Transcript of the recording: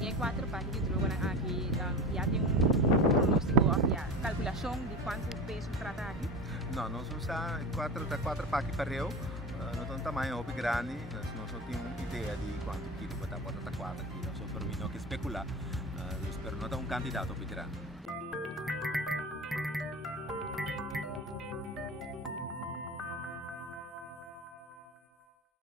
E hay cuatro partes de droga aqui, já tem pronóstico, já, calculação de quanto peso trata aqui? Não, nós usamos quatro packs para eu, não tem um tamanho muito grande, nós só temos uma ideia de quanto quilo, para 4 quilos, só para mim não que especular, espero não ter um candidato muito grande.